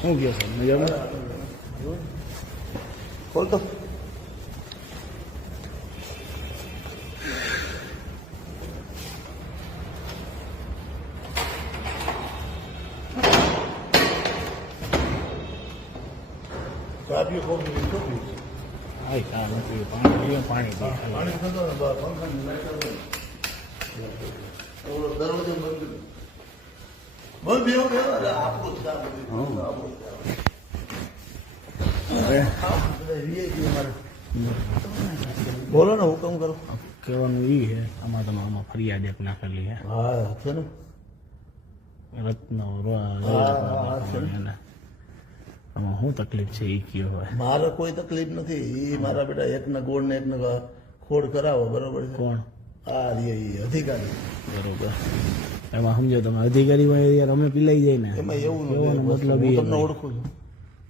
શું કહો સાહેબ મજામાં? બોલ તો ચા પીએ કોફી પીએ શું પીએ? હા ચા નથી પાણી પાણી પાણી થતો ને પંખાની લાઈટ દરવાજો બંધ બેવો બેવો એટલે આપણું જ કામ બધું આપણું જ કામ. બોલો ને હુકમ કરો. કહેવાનું એ છે આમાં તમે આમાં ફરિયાદ એક નાખેલી છે હા છે ને રત્ન ને. આમાં શું તકલીફ છે એ કયો હોય? મારે કોઈ તકલીફ નથી. એ મારા બેટા એકના ગોળ ને એકને ખોડ કરાવો બરોબર છે. કોણ? આ રે અધિકારી. બરોબર. એમાં સમજો તમે અધિકારી હોય યાર અમે પીલાઈ જાય ને એમાં એવું કહેવાનો મતલબ હું એ તમને ઓળખું છું.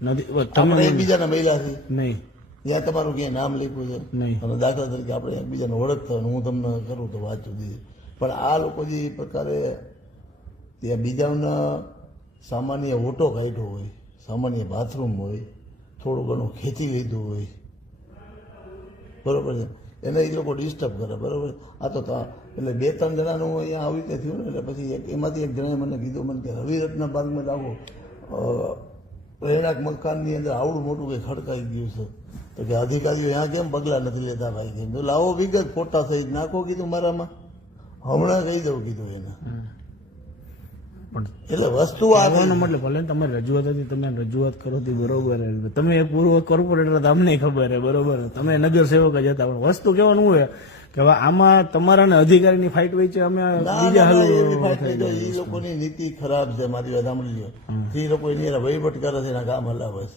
નથી તમે તમે એકબીજાના મહિલા છે નહીં ત્યાં તમારું ક્યાંય નામ લખ્યું છે નહીં. અને દાખલા તરીકે આપણે એકબીજાને ઓળખતા હોય હું તમને કરું તો વાત જુદી. પણ આ લોકો જે પ્રકારે ત્યાં બીજાના સામાન્ય ઓટો કાઢ્યો હોય, સામાન્ય બાથરૂમ હોય, થોડું ઘણું ખેંચી લીધું હોય બરોબર છે, એને એ લોકો ડિસ્ટર્બ કરે બરોબર. આ તો એટલે 2-3 જણાનું અહીંયા આવી રીતે થયું ને એટલે પછી એમાંથી એક જણાએ મને કીધું મને કે રવિરત્ન બાગમાં લાવો રહેણાંક મકાનની અંદર આવડું મોટું કંઈ ખડકાઈ ગયું છે તો કે અધિકારીઓ અહીંયા કેમ પગલાં નથી લેતા ભાઈ? કીધું લાવો વિગત ફોટા સહિત નાખો કીધું મારામાં હમણાં કહી દઉં કીધું એને. પણ એટલે વસ્તુ આવવાનો મતલબ ભલે તમે રજૂઆત હતી તમે રજૂઆત કરો હતી બરોબર તમે પૂર્વ કોર્પોરેટર અમને ખબર હે બરોબર તમે નગર સેવક જ હતા પણ વસ્તુ કેવાનું હોય કે હવે આમાં તમારા ને અધિકારીની ફાઇટ હોય છે અમે બીજા એ લોકોની નીતિ ખરાબ છે. મારી વાત સાંભળી લો. એ લોકો એની વહીવટ કરે છે એના કામ હલા બસ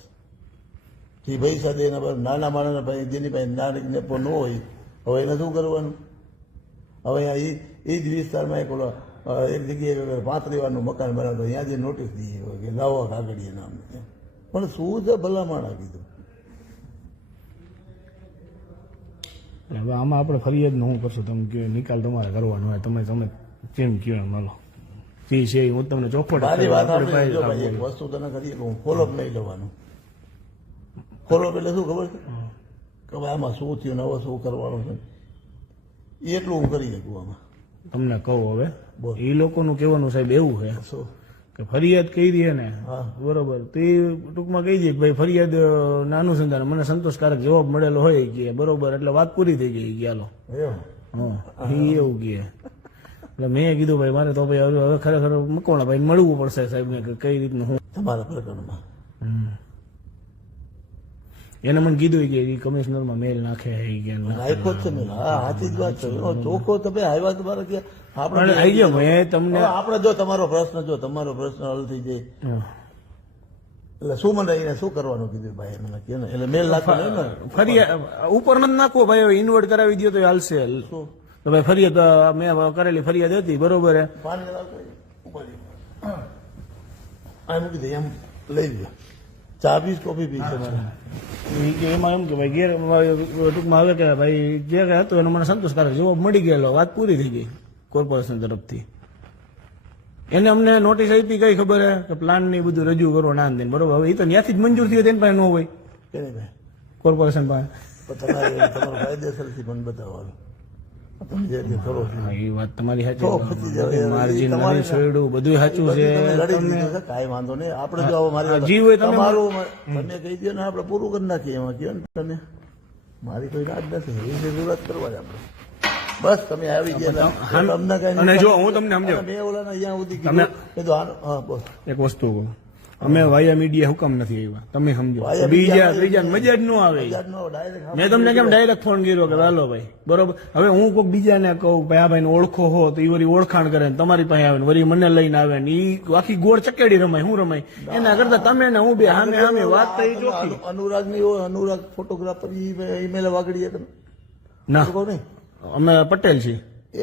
થી ભાઈ સાથે એના નાના માણસ ભાઈ જેની પાસે નાની નેપો ન હોય હવે એને શું કરવાનું? હવે અહીંયા એ જ વિસ્તારમાં એક ઓલો એક જગ્યાએ 35 વારનું મકાન બનાવતો અહીંયા જે નોટિસ દીધી હોય કે લાવો કાગળીએ નામ પણ શું છે ભલામણ કીધું. હવે આમાં આપણે ફરિયાદ નું શું કરશું? તમે કહો નિકાલ તમારે કરવાનો હોય તમે કેમ કયો એમ હાલો જે છે હું તમને ચોખવટ મારી વાત એક વસ્તુ તને કરીએ કે હું ફોલોઅપ નહીં લેવાનું. ફોલોઅપ એટલે શું ખબર છે કે ભાઈ આમાં શું થયું ને હવે શું કરવાનું છે એટલું હું કરી શકું આમાં. તમને કહું હવે એ લોકોનું કહેવાનું સાહેબ એવું છે શું કે ફરિયાદ કહી દે ને હા બરોબર તો એ ટૂંકમાં કહી દે કે ભાઈ ફરિયાદ ના અનુસંધાન મને સંતોષકારક જવાબ મળેલો હોય કે બરોબર એટલે વાત પૂરી થઈ ગઈ કે હાલો હા એ એવું કહે. એટલે મેં કીધું ભાઈ મારે તો ભાઈ હવે ખરેખર મકવાણા ભાઈ મળવું પડશે સાહેબ ને કે કઈ રીતનું હું તમારા પ્રકરણમાં એને મને કીધું કે એ કમિશનરમાં મેલ નાખે કે નાખ્યો જ છે ને. હા સાચી જ વાત છે. ચોખ્ખો તમે આવ્યા તમારે કે આપણે આવી ગયો મેં તમને આપણે જો તમારો પ્રશ્ન હલ થઈ જાય એટલે શું મને એને શું કરવાનું કીધું ભાઈ મને કે ને એટલે મેલ નાખવાનું ને ફરિયાદ ઉપર નથી નાખવો ભાઈ ઇન્વર્ટ કરાવી દો તો હાલશે. શું તો ભાઈ ફરિયાદ મેં કરેલી ફરિયાદ હતી બરોબર હે પાણી મૂકી દે એમ લઈ લો. ચા પીસ કોફી પીસ એમાં એમ કે ભાઈ ગેર ટૂંકમાં હવે કે ભાઈ જે કઈ હતું એનો મને સંતોષકારક જવાબ મળી ગયેલો વાત પૂરી થઈ ગઈ કોર્પોરેશન તરફથી. એને અમને નોટિસ આપી કઈ ખબર હે કે પ્લાન ને બધું રજૂ કરો ના દે બરોબર. હવે એ તો ત્યાંથી જ મંજૂર થયું તેની પાસે ન હોય કોર્પોરેશન પાસે તમારું કાયદેસરથી પણ બતાવવાનું તમે જે રીતે કરો છો એ વાત તમારી સાચી માર્જિન નથી છોડ્યું બધું સાચું છે કાંઈ વાંધો નહીં. આપણે જો મારી જીવ હોય તમારું તમે કહી દો ને આપણે પૂરું કરી નાખીએ એમાં કહો ને તમે મારી કોઈ રાત નથી એ જરૂરત કરવા જ આપણે બસ તમે આવી ગયા તમને કઈ અને જો હું તમને સમજાવું બે ઓલા અહીંયા સુધી કીધું હા બોલ એક વસ્તુ કહું અમે વાયા મીડિયા હુકમ નથી આવ્યા તમે સમજો બીજા ત્રીજા મજા જ ન આવે. મેં તમને કેમ ડાયરેક્ટ ફોન કર્યો કે હાલો ભાઈ બરોબર. હવે હું કોઈ બીજાને કહું ભાઈ આ ભાઈ ઓળખો હો તો એ વળી ઓળખાણ કરે ને તમારી પાસે આવે ને વળી મને લઈને આવે ને એ આખી ગોળ ચકેડી રમાય હું રમાય એના કરતા તમે ને હું બે સામે વાત થઈ ચોખ્ખી. અનુરાગ ની અનુરાગ ફોટોગ્રાફર ઈમેલ વાગડીએ તમે ના અમે પટેલ છીએ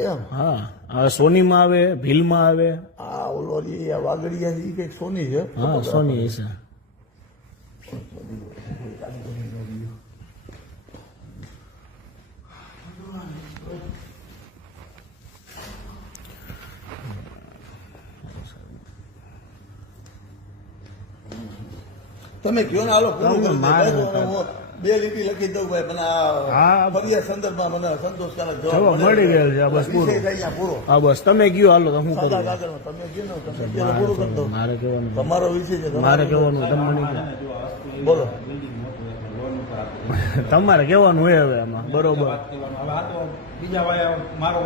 એમ. હા સોનીમાં આવે ભીલમાં આવે આ ઓલો વાગડિયા છે કઈક સોની છે. હા સોની છે. તમે કયો ને હાલો પૂરું કરી દો. મારે બસ હું 2 લીટી લખી દઉં ભાઈ મને આ હા. ફરિયાદ સંદર્ભમાં મને સંતોષકારક જવાબ જવાબ મળી ગયેલ છે. આ બસ પૂરું. વિષય થાય અહીંયા પૂરો હા બસ તમે કયો હાલો તો હું સાદા કરું. કાગળમાં તમે કયો ને તમે કયો ને પૂરું કરી દો. મારે કહેવાનું તમારો વિષય છે મારે કહેવાનું તમે મને કહો. બોલો તમારે કહેવાનું હોય હવે આમાં બરોબર. બીજા વાય મારો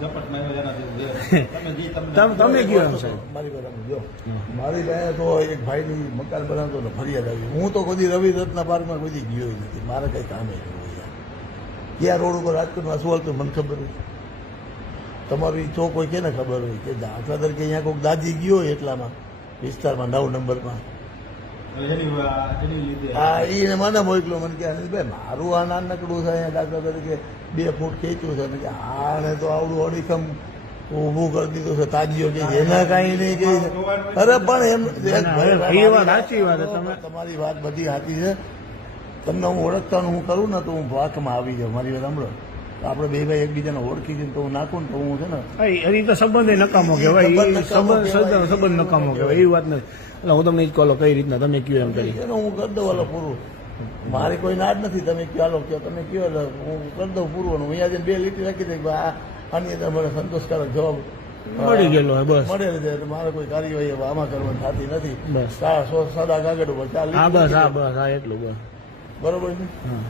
ઝપટ માર્યો એના જેવું છે. તમે જે તમને તમે કયો એમ સાહેબ. મારી વાત સાંભળો. મારી પાસે તો એક ભાઈની મકાન બનાવતો ને ફરિયાદ આવી. હું તો કોઈ રવિ રત્ન પાર્કમાં કોઈ ગયો નથી. મારે કઈ કામે નહીં હોય યાર. ક્યાં રોડ ઉપર રાજકોટમાં શું હાલતું મને ખબર હોય. તમારી ચોક હોય કેને ખબર હોય કે દાખલા તરીકે અહીંયા કોઈક દાજી ગયો હોય એટલામાં વિસ્તારમાં 9 નંબરમાં એની લીધે હા એને મને મોકલો મને કે અનિલભાઈ મારું આ નાનકડું છે અહીંયા દાખલા તરીકે 2 ફૂટ ખેંચ્યું છે. મેં કીધું, આને તો આવડું અડીખમ ઊભું કરી દીધું છે તાજીઓ કે એના કાંઈ નહીં કે અરે પણ એમ એ વાત સાચી વાત છે. તમે તમારી વાત બધી સાચી છે. તમને હું ઓળખતાનું હું કરું ને તો હું વાકમાં આવી જાઉં. મારી વાત સાંભળો આપણે બે ભાઈ એકબીજાને ઓળખી જઈને તો હું નાખું ને તો હું છે ને એ તો સંબંધ નકામો કહેવાય. એ સંબંધ નકામો કહેવાય એવી વાત નથી. એટલે હું તમને જ કહો કઈ રીતના તમે કયો એમ કરી. એનો હું કરી દઉં હાલો પૂરું. મારી કોઈ નાડ નથી. તમે ચાલો કયો તમે કયો એટલે હું કરી દઉં પૂરું. અને હું અહીંયા જઈને 2 લીટી લખી દઈ આ આની અંદર મને સંતોષકારક જવાબ મળી ગયેલો હોય બસ. મળેલ છે. એટલે મારે કોઈ કાર્યવાહી હવે આમાં કરવાની થતી નથી. બસ. સાદા કાગળ ઉપર 4 હા બસ લીટી હા બસ હા એટલું બસ. બરોબર છે હા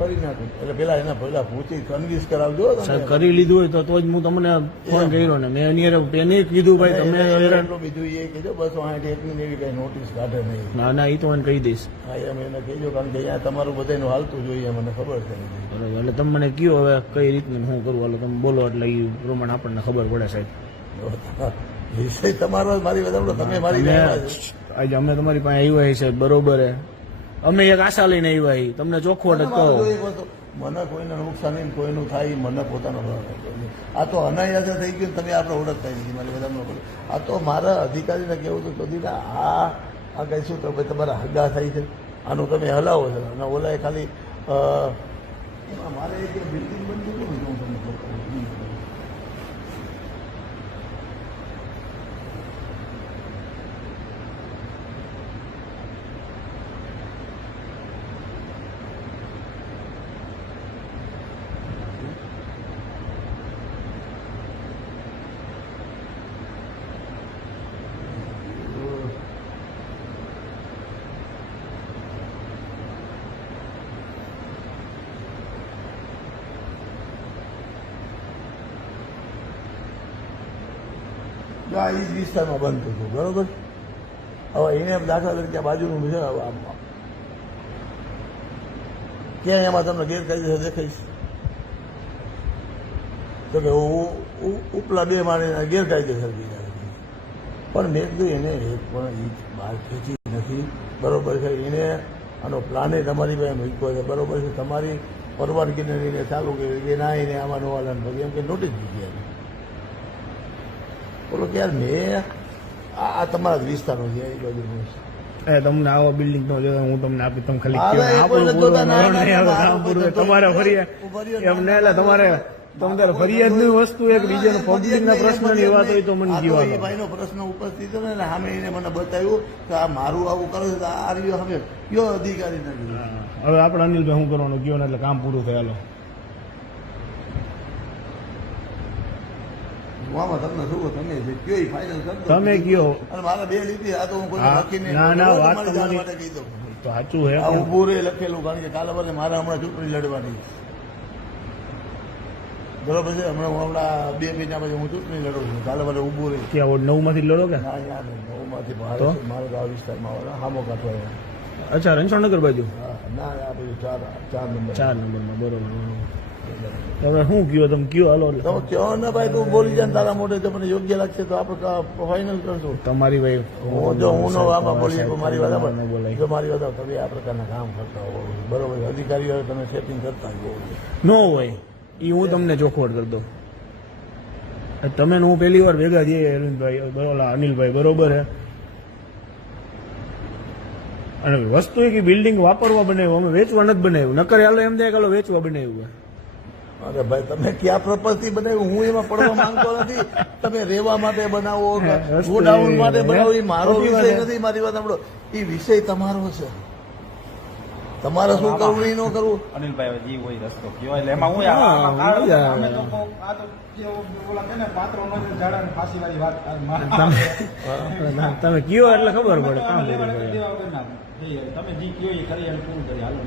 કરી નાખું. એટલે પેલા એના પહેલા પૂછી કન્વિન્સ કરાવજો તમે. સાહેબ કરી લીધું હોય તો જ હું તમને ફોન કર્યો ને મેં એને કીધું ભાઈ તમે હેરાન. એટલું બીજું એ કહેજો 268 ની એવી કઈ નોટિસ કાઢે નહીં. ના ના એ તો મને કહી દઈશ. હા એમ એને કહેજો કારણ કે અહીંયા તમારું બધાનું હાલતું જોઈએ મને ખબર છે. બરોબર એટલે તમે મને કયો હવે કઈ રીતનું હું કરું હાલો તમે બોલો એટલે એ પ્રમાણે આપણને ખબર પડે સાહેબ. વિષય તમારો મારી બધા તમે મારી અમે પાસે આજે અમે તમારી પાસે આવ્યા છે બરોબર હે. અમે એક આશા લઈને આવ્યા છીએ તમને ચોખ્ખવટ જ કહો. મને કોઈને નુકસાન નહીં કોઈનું થાય મને પોતાનો આ તો અનાયાસે થઈ ગયું તમે આપણે ઓળખતા નથી મારી બધા. આ તો મારા અધિકારીને કેવું હતું કદી આ કઈ શું તો ભાઈ તમારા હગા થાય છે આનું તમે હલાવો છો અને ઓલાએ ખાલી મારે એક બિલ્ડિંગ બનતું હતું ને હું તમને કહું. આ એ જ વિસ્તારમાં બનતું હતું બરોબર. હવે એને દાખલા તરીકે બાજુનું છે ક્યાં એમાં તમને ગેરકાયદેસર દેખાઈશ તો કે ઉપલા 2 માળીને ગેરકાયદેસર કીધા. પણ મેં કીધું એને એક પણ ઈંચ બહાર ખેંચી નથી બરોબર છે. એને આનો પ્લાને તમારી પાસે મૂક્યો છે બરોબર છે. તમારી પરવાનગીને લઈને ચાલુ કર્યું કે ના એને આમાં નો હાલે પછી એમ કે નોટિસ દીધી. બોલો કે યાર મેં આ તમારા જ વિસ્તારનો છે એ બાજુ તમને આવા બિલ્ડિંગ નો જોઈએ હું તમને આપી તમે ખાલી હા, કહો. એ કોઈ આપણું નથી પૂરું જોતા. ના, નોંધ ના, નહીં આવે, ના, કામ પૂરું ના, તમારે ના, ફરિયાદ ઉભા રહ્યો. એમ ને એટલે તમારે ફરિયાદની વસ્તુ એક બીજાનો પબ્લિકના પ્રશ્નની વાત હોય તો મને આ જીવા એ દો. ભાઈનો પ્રશ્ન ઉપસ્થિત હતો ને એટલે સામે એને મને બતાવ્યું કે આ મારું આવું કરે છે તો આ રહ્યો હવે કયો અધિકારી નથી. હવે આપણે અનિલભાઈ શું કરવાનું કયો ને એટલે કામ પૂરું થાય હાલો. આમાં તમને શું કહું, તમે જે કયો એ ફાઇનલ કરી દો. તમે કયો. અને મારા 2 લીટી આ તો હું કોઈ હા, લખી નહીં ના, ના, બોલું, વાત તમારી જાણ તમારી- માટે કહી દઉં. તો સાચું હે આ ઉભું રે લખેલું કારણ કે કાલે ભલે મારે હમણાં ચૂંટણી લડવાની છે. બરોબર છે હમણાં હું 2 મહિના પછી હું ચૂંટણી લડું છું. કાલે ભલે ઉભું રહી કે આ 9 માંથી લડો કે ના યાર નવમાંથી બહાર તો? છે. મારે તો આ વિસ્તારમાં આવે હામો કાઢો આવ્યા. અચ્છા રણછોડનગર બાજુ હા, ના આ બધું 4 નંબર 4 નંબરમાં બરોબર તમે શું કયો તમે કયો હાલો એટલે. તમે કહો ને ભાઈ તું બોલી જાય ને તારા મોઢે તમને યોગ્ય લાગશે તો આપણે ફાઇનલ કરશું. તમારી ભાઈ હું નો આમાં બોલી શકું. મારી વાત ન સાંભળ. બોલાય. જો મારી વાત સાંભળ, તમે આ પ્રકારના કામ કરતા હોવ બરોબર અધિકારીઓ તમે સેટિંગ કરતા હોવ નો હોય એ હું તમને ચોખવટ કરી દઉં. તમે ને હું પહેલી વાર ભેગા થઈએ અરવિંદભાઈ ઓલા અનિલભાઈ બરોબર હે. અને વસ્તુ એ કે બિલ્ડિંગ વાપરવા બનાવ્યું અમે વેચવા નથી બનાવ્યું. નકર હાલો એમ થાય કે હાલો વેચવા બનાવ્યું. અરે ભાઈ તમે ક્યાં પ્રપંચથી બનાવ્યું? હું એમાં પડવા માંગતો નથી. તમે રહેવા માટે બનાવો, ગોડાઉન માટે બનાવો, એ મારો વિષય નથી. મારી વાત સાંભળો, એ વિષય તમારો છે. તમારે શું કરવું એ ન કરવું. અનિલભાઈ હવે જીવ હોય રસ્તો કયો એટલે એમાં હું અમે તો આ તો ઓલા છે ને પાત્રો નો ઝાડા ને ફાંસી વાળી વાત તમે કયો એટલે ખબર પડે કામ તમે જી કયો એ કરી અને પૂરું કરી હાલો.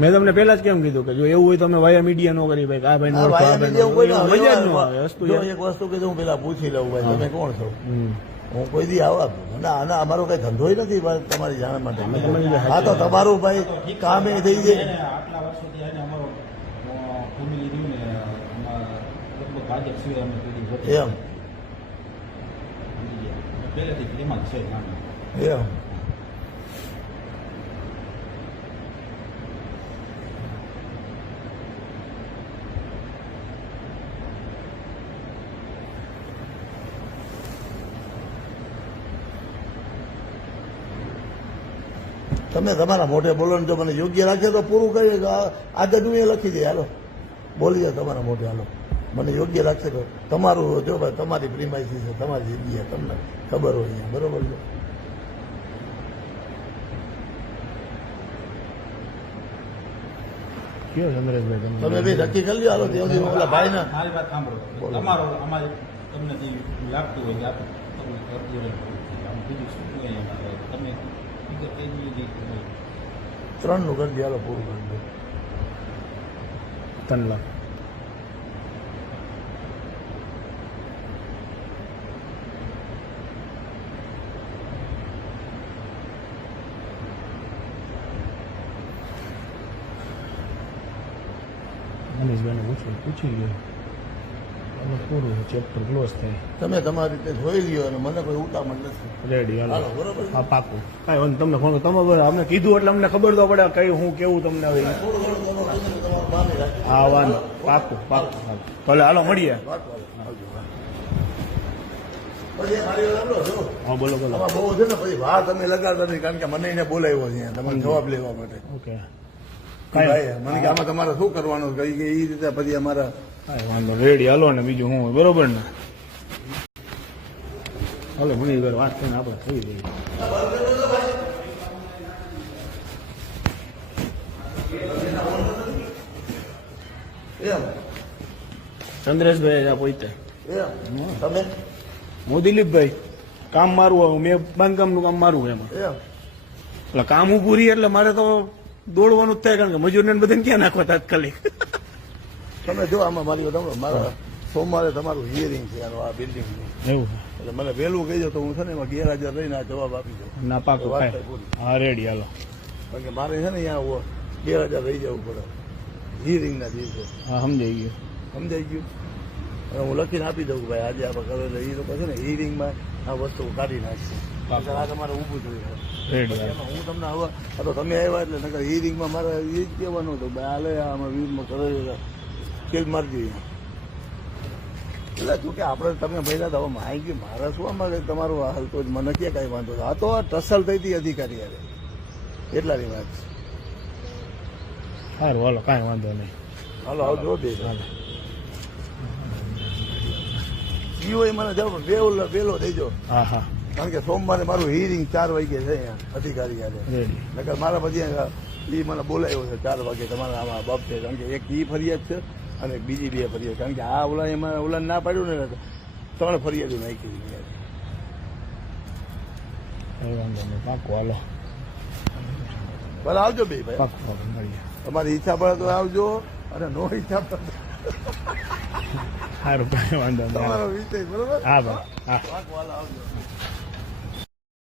મેં તમને પેલા જ કેમ કીધું કે જો એવું હોય તો અમે વાયા મીડિયા નો કરી ભાઈ આ ભાઈ હા, ભાઈ, અમે જેવું કોઈ ના. મજા જ ન આવે વસ્તુ જો એક વસ્તુ કે હું પેલા પૂછી લઉં ભાઈ તમે કોણ છો? હું કોઈ દી આવા ના અમારો કઈ ધંધો નથી ભાઈ, તમારી જાણ માટે. હા તો તમારું ભાઈ કામે થઈ જાય. આટલા વર્ષોથી એને અમારો ફેમિલી રહ્યું ને લગભગ ભાજપ સિવાય અમે પેલી એમ પહેલેથી એમાં જ છે નામ. એમ તમે તમારા મોઢે બોલો ને જો મને યોગ્ય લાગે તો પૂરું કરીએ. આગળ હું એ લખી દે. હાલો બોલીએ તમારા મોઢે. હાલો મને યોગ્ય લાગશે તો તમારું જો ભાઈ તમારી પ્રીમાઇસી છે, તમારી જગ્યા તમને ખબર હોય અહીંયા. બરોબર છે. કયો ચંદ્રેશભાઈ તમે બી નક્કી કરી લો. હાલો ત્યાં સુધી ઓલા ભાઈ ના મારી વાત સાંભળો. તમારો અમારે તમને જે લાગતું હોય કે આપણે તમે કરજો ને બીજું શું હોય એમાં તમે બીજું કઈ નહીં 3 નું કરી દે. હાલો પૂરું કરી દે. 3 લાખ મનીષભાઈને પૂછી લ્યો. હવે પૂરું ચેપ્ટર ક્લોઝ થાય. તમે તમારી રીતે જોઈ લ્યો અને મને કોઈ ઉતામળ નથી. રેડી હાલો હાલો. બરોબર છે? હા પાકું. કાંઈ વાંધો તમને ફોન તમે અમને કીધું એટલે અમને ખબર તો પડે કઈ હું કેવું તમને હવે. થોડું ઘણું તમારું માની રાખજો. હા વાંધો પાકું પાકું. ભલે હાલો મળીએ. પછી મારી વાત સાંભળો, જો હા બોલો બોલો. આમાં બહુ છે ને પછી વાર તમે લગાડતા નથી, કારણ કે મને એને બોલાવ્યો છે અહીંયા તમારે જવાબ લેવા માટે. ઓકે ભાઈ મને કે આમાં તમારે શું કરવાનું છે? કે એ રીતે પછી અમારા કાંઈ વાંધો રેડી હાલો ને બીજું હું હોય બરોબર ને. હાલો ઘણી વાર વાત કરીને આપણે થઈ રહી. એમ ચંદ્રેશભાઈ આ પોતે એમ તમે હું દિલીપભાઈ કામ મારું આવું મેં બાંધકામનું કામ મારું એમાં એમ એટલે કામ ઊભું રહી એટલે મારે તો દોડવાનું જ થાય કારણ કે મજૂરને બધાને ક્યાં નાખવા તાત્કાલિક. તમે જો આમાં મારી વાત સાંભળો, મારા સોમવારે તમારું હિયરિંગ છે આનું આ બિલ્ડિંગનું. એવું એટલે મને વહેલું કહેજો તો હું છે ને એમાં ગેરહાજર રહીને આ જવાબ આપી દઉં. ના પાકું વાત કાંઈ. થાય પૂરી. હા રેડી હાલો. કારણ કે મારે છે ને અહીંયા ગેરહાજર રહી જવું પડે હિયરિંગના દિવસે. હા સમજાઈ ગયું. સમજાઈ ગયું? અને હું લખીને આપી દઉં કે ભાઈ આજે આપણે કરો એટલે એ લોકો છે ને હિયરિંગમાં આ વસ્તુ કાઢી નાખશે. એટલે આ તમારે ઊભું જોઈએ. રેડી હાલો. એમાં હું તમને હવે આ તો તમે આવ્યા એટલે નકર હિયરિંગમાં મારે એ જ કહેવાનું હતું ભાઈ હાલે આમાં વીરમાં કરે કેજ મારજો એટલે જો કે આપણે તમે પહેલા તો હવે માહિતી મારે શું અમારે તમારું હાલ તો જ મને ક્યાં કાંઈ વાંધો આ તો ટસલ થઈ હતી અધિકારી યારે એટલાની વાત છે. સારું હાલો કાંઈ વાંધો નહીં. હાલો આવજો દે ઈઓ મને જાવ વહેલો દેજો હા હા કારણ કે સોમવારે મારું હિયરિંગ 4 વાગે છે અહીંયા અધિકારી યારે રેડી. નકર મારા પછી એ મને બોલાવ્યો છે 4 વાગે તમારા આમાં બાબતે કારણ કે એક ઈ ફરિયાદ છે અને એક બીજી 2 ફરિયાદ કારણ કે આ ઓલા એમાં ઓલા ના પાડ્યું ને 3 ફરિયાદો નાખી દીધી. કાંઈ વાંધો નહીં પાકું હાલો. ભલે આવજો બે ભાઈ પાકું પાકું મળીએ. તમારી ઈચ્છા પડે તો આવજો અને નો ઈચ્છા પડે સારું કાંઈ વાંધો નહીં. તમારો વિષય બરોબર હા ભાઈ હા આવજો.